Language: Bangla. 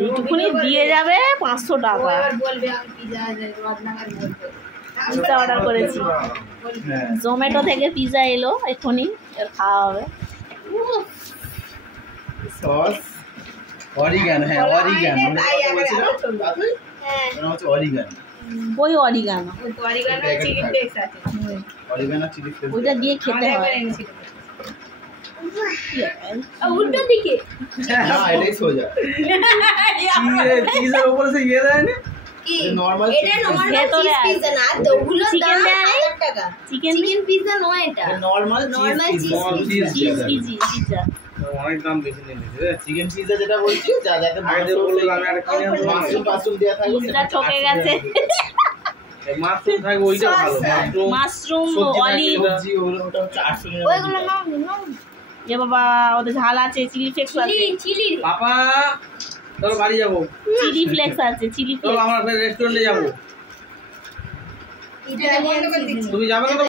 এইটুকুনি দিয়ে যাবে 500 টাকা। পিৎজা অর্ডার করেছি, জোম্যাটো থেকে পিৎজা এলো, এখনই খাওয়া হবে। সস অরিগানো, হ্যাঁ অরিগানো, ওই অরিগানো ওইটা দিয়ে খেতে হয়। উল্টো দিকে এটাই সোজা পিৎজার উপরে সে ইয়ে দেয় না কি নরমাল এটা নরমাল চিজ পিৎজা না, তো ওগুলো চিকেন দাম দেয় 1000 টাকা। চিকেন পিৎজা নয় এটা, নরমাল পিৎজা অনেক দাম বেশি নিয়ে নিয়েছে। চিকেন পিৎজা যেটা বলছি, যা যাতে মাশরুম দেয়া থাকবে, পিৎজা ঠকে গেছে। মাশরুম থাকবে ওইটা ভালো, মাশরুম অলিভ সবজি ওটা হচ্ছে 800 টাকা। ওইগুলো নাও নাও। এ বাবা, ওদের ঝাল আছে, চিলি ফ্লেক্স আছে, চিলি পাপা চলো বাড়ি যাবো, চিলি ফ্লেক্স আছে, চিলি চলো ফ্লেক্স। আমরা রেস্টুরেন্টে যাবো। এটা তুমি যাবে না?